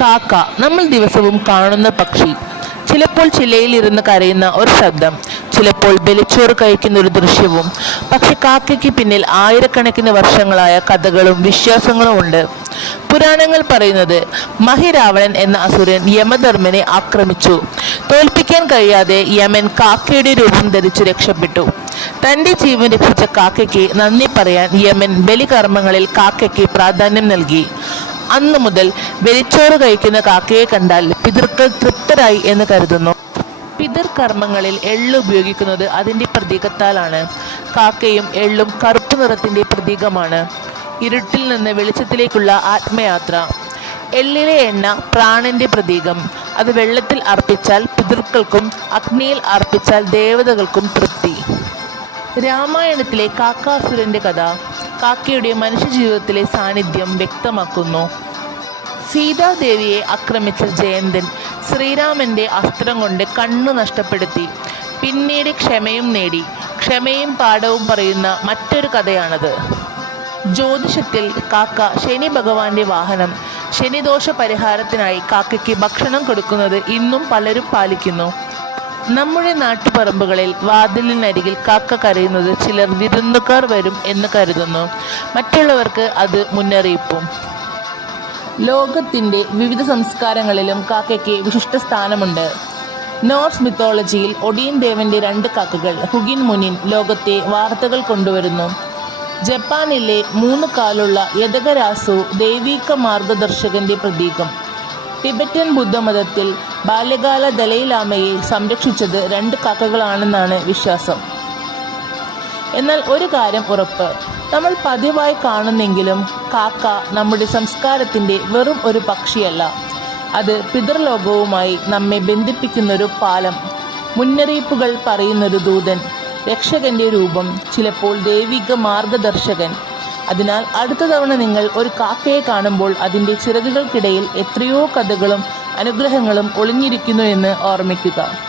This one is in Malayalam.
കാക്ക നമ്മൾ ദിവസവും കാണുന്ന പക്ഷി. ചിലപ്പോൾ ചിലയിലിരുന്ന് കരയുന്ന ഒരു ശബ്ദം. ചിലപ്പോൾ ബലിച്ചോറ് കഴിക്കുന്ന ഒരു ദൃശ്യവും. പക്ഷെ കാക്കയ്ക്ക് പിന്നിൽ ആയിരക്കണക്കിന് വർഷങ്ങളായ കഥകളും വിശ്വാസങ്ങളും ഉണ്ട്. പുരാണങ്ങൾ പറയുന്നത് മഹിരാവണൻ എന്ന അസുരൻ യമധർമ്മനെ ആക്രമിച്ചു. തോൽപ്പിക്കാൻ കഴിയാതെ യമൻ കാക്കയുടെ രൂപം ധരിച്ചു രക്ഷപ്പെട്ടു. തന്റെ ജീവൻ രക്ഷിച്ച കാക്കയ്ക്ക് നന്ദി പറയാൻ യമൻ ബലികർമ്മങ്ങളിൽ കാക്കയ്ക്ക് പ്രാധാന്യം നൽകി. അന്നു മുതൽ വെലിച്ചോറ് കഴിക്കുന്ന കാക്കയെ കണ്ടാൽ പിതൃക്കൾ തൃപ്തരായി എന്ന് കരുതുന്നു. പിതൃകർമ്മങ്ങളിൽ എള്ള് ഉപയോഗിക്കുന്നത് അതിന്റെ പ്രതീകത്താലാണ്. കാക്കയും എള്ളും കറുപ്പ് നിറത്തിന്റെ പ്രതീകമാണ്. ഇരുട്ടിൽ നിന്ന് വെളിച്ചത്തിലേക്കുള്ള ആത്മയാത്ര. എള്ളിലെ എണ്ണ പ്രാണന്റെ പ്രതീകം. അത് വെള്ളത്തിൽ അർപ്പിച്ചാൽ പിതൃക്കൾക്കും അഗ്നിയിൽ അർപ്പിച്ചാൽ ദേവതകൾക്കും തൃപ്തി. രാമായണത്തിലെ കാക്കാസുരന്റെ കഥ. കാക്കയുടെ മനുഷ്യജീവിതത്തിലെ സാന്നിധ്യം വ്യക്തമാക്കുന്നു. സീതാദേവിയെ ആക്രമിച്ച ജയന്തൻ ശ്രീരാമന്റെ അസ്ത്രം കൊണ്ട് കണ്ണു നഷ്ടപ്പെടുത്തി. പിന്നീട് ക്ഷമയും നേടി. ക്ഷമയും പാഠവും പറയുന്ന മറ്റൊരു കഥയാണത്. ജ്യോതിഷത്തിൽ കാക്ക ശനി ഭഗവാന്റെ വാഹനം ശനിദോഷ പരിഹാരത്തിനായി കാക്കയ്ക്ക് ഭക്ഷണം കൊടുക്കുന്നത് ഇന്നും പലരും പാലിക്കുന്നു. നമ്മുടെ നാട്ടുപറമ്പുകളിൽ വാതിലിനരികിൽ കാക്ക കരയുന്നത് ചിലർ വിരുന്നുകാർ വരും എന്ന് കരുതുന്നു. മറ്റുള്ളവർക്ക് അത് മുന്നറിയിപ്പും. ലോകത്തിന്റെ വിവിധ സംസ്കാരങ്ങളിലും കാക്കയ്ക്ക് വിശിഷ്ട സ്ഥാനമുണ്ട്. നോർസ് മിത്തോളജിയിൽ ഒടിയൻ ദേവന്റെ രണ്ട് കാക്കകൾ ഹുഗിൻ മുനിൻ ലോകത്തെ വാർത്തകൾ കൊണ്ടുവരുന്നു. ജപ്പാനിലെ മൂന്ന് കാലുള്ള യദഗരാസു ദൈവീക മാർഗദർശകന്റെ പ്രതീകം. ടിബറ്റൻ ബുദ്ധമതത്തിൽ ബാല്യകാല ദലൈലാമയെ സംരക്ഷിച്ചത് രണ്ട് കാക്കകളാണെന്നാണ് വിശ്വാസം. എന്നാൽ ഒരു കാര്യം ഉറപ്പ്. നമ്മൾ പതിവായി കാണുന്നെങ്കിലും കാക്ക നമ്മുടെ സംസ്കാരത്തിന്റെ വെറും ഒരു പക്ഷിയല്ല. അത് പിതൃലോകവുമായി നമ്മെ ബന്ധിപ്പിക്കുന്നൊരു പാലം. മുന്നറിയിപ്പുകൾ പറയുന്നൊരു ദൂതൻ രക്ഷകന്റെ രൂപം ചിലപ്പോൾ ദൈവിക മാർഗദർശകൻ. അതിനാൽ അടുത്ത തവണ നിങ്ങൾ ഒരു കാക്കയെ കാണുമ്പോൾ അതിന്റെ ചിറകുകൾക്കിടയിൽ എത്രയോ കഥകളും അനുഗ്രഹങ്ങളും ഒളിഞ്ഞിരിക്കുന്നു എന്ന് ഓർമ്മിക്കുക.